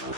Hello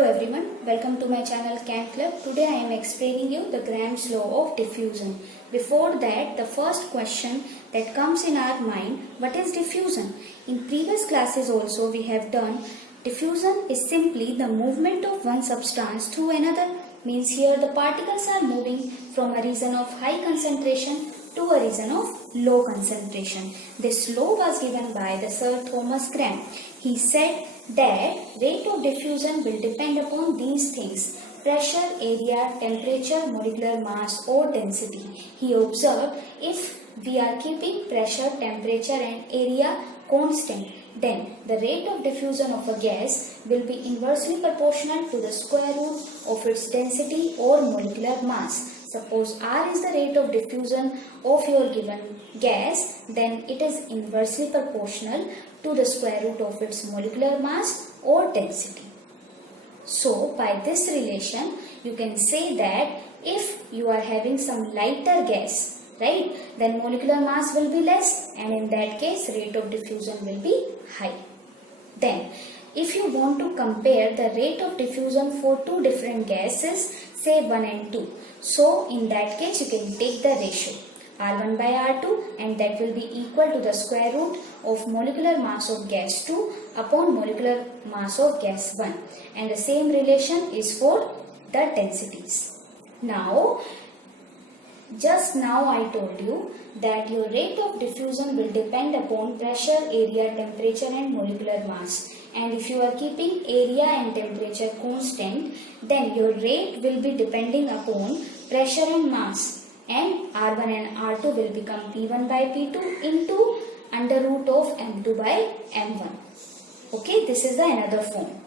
everyone, welcome to my channel Chem Club. Today I am explaining you the Graham's law of diffusion. Before that, the first question that comes in our mind, what is diffusion? In previous classes also we have done diffusion is simply the movement of one substance through another. Means here the particles are moving from a region of high concentration to a region of low concentration. This law was given by the Sir Thomas Graham. He said that rate of diffusion will depend upon these things: pressure, area, temperature, molecular mass or density. He observed if we are keeping pressure, temperature and area constant, then the rate of diffusion of a gas will be inversely proportional to the square root of its density or molecular mass. Suppose R is the rate of diffusion of your given gas, then it is inversely proportional to the square root of its molecular mass or density. So, by this relation, you can say that if you are having some lighter gas, right, then molecular mass will be less, and in that case rate of diffusion will be high. Then, if you want to compare the rate of diffusion for two different gases, say 1 and 2, so in that case you can take the ratio R1 by R2, and that will be equal to the square root of molecular mass of gas 2 upon molecular mass of gas 1, and the same relation is for the densities. Now, just now I told you that your rate of diffusion will depend upon pressure, area, temperature and molecular mass. And if you are keeping area and temperature constant, then your rate will be depending upon pressure and mass, and R1 and R2 will become P1 by P2 into under root of M2 by M1. Okay, this is another form.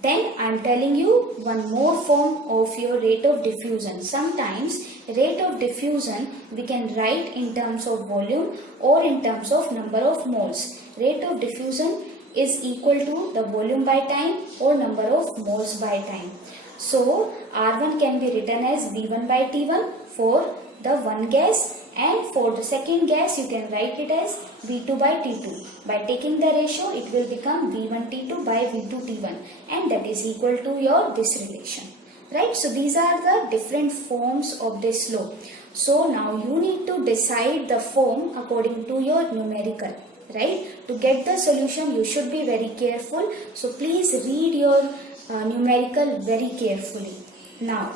Then I am telling you one more form of your rate of diffusion. Sometimes rate of diffusion we can write in terms of volume or in terms of number of moles. Rate of diffusion is equal to the volume by time or number of moles by time. So R1 can be written as V1 by T1 for the one gas, and for the second gas you can write it as V2 by T2. By taking the ratio it will become V1 T2 by V2 T1, and that is equal to your this relation. Right? So these are the different forms of this law. So now you need to decide the form according to your numerical. Right? To get the solution you should be very careful. So please read your numerical very carefully. Now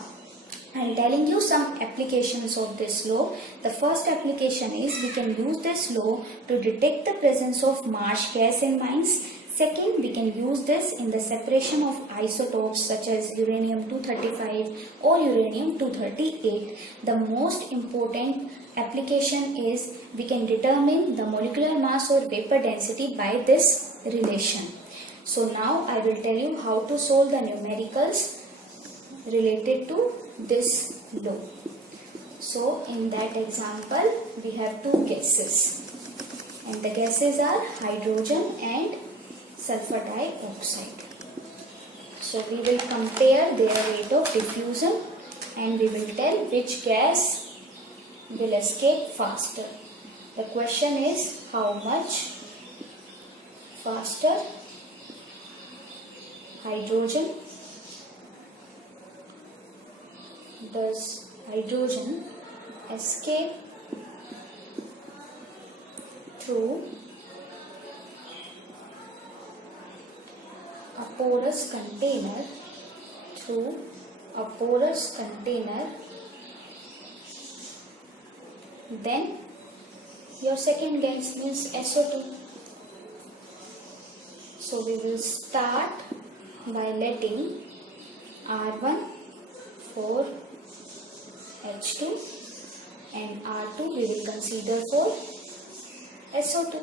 I am telling you some applications of this law. The first application is we can use this law to detect the presence of marsh gas in mines. Second, we can use this in the separation of isotopes such as uranium-235 or uranium-238. The most important application is we can determine the molecular mass or vapor density by this relation. So now I will tell you how to solve the numericals related to this law. So in that example we have two gases, and the gases are hydrogen and sulfur dioxide. So we will compare their rate of diffusion and we will tell which gas will escape faster. The question is how much faster hydrogen does hydrogen escape through a porous container, then your second gas means SO2. So we will start by letting R1 for H2 and R2 we will consider for SO2.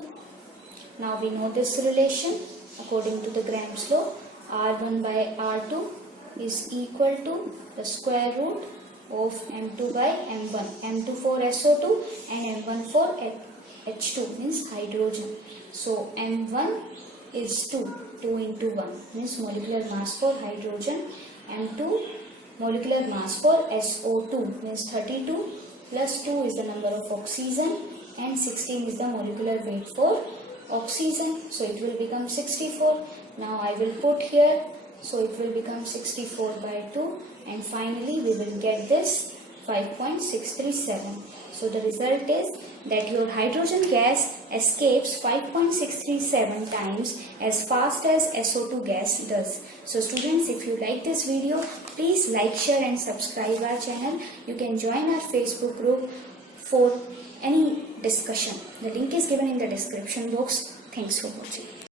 Now we know this relation according to the Graham's law. R1 by R2 is equal to the square root of M2 by M1. M2 for SO2 and M1 for H2 means hydrogen. So M1 is 2 into 1 means molecular mass for hydrogen, M2 molecular mass for SO2 means 32 plus 2 is the number of oxygen and 16 is the molecular weight for oxygen. So it will become 64. Now I will put here. So it will become 64 by 2 and finally we will get this 5.637. So the result is that your hydrogen gas escapes 5.637 times as fast as SO2 gas does. So students, if you like this video, please like, share and subscribe our channel. You can join our Facebook group for any discussion. The link is given in the description box. Thanks for watching.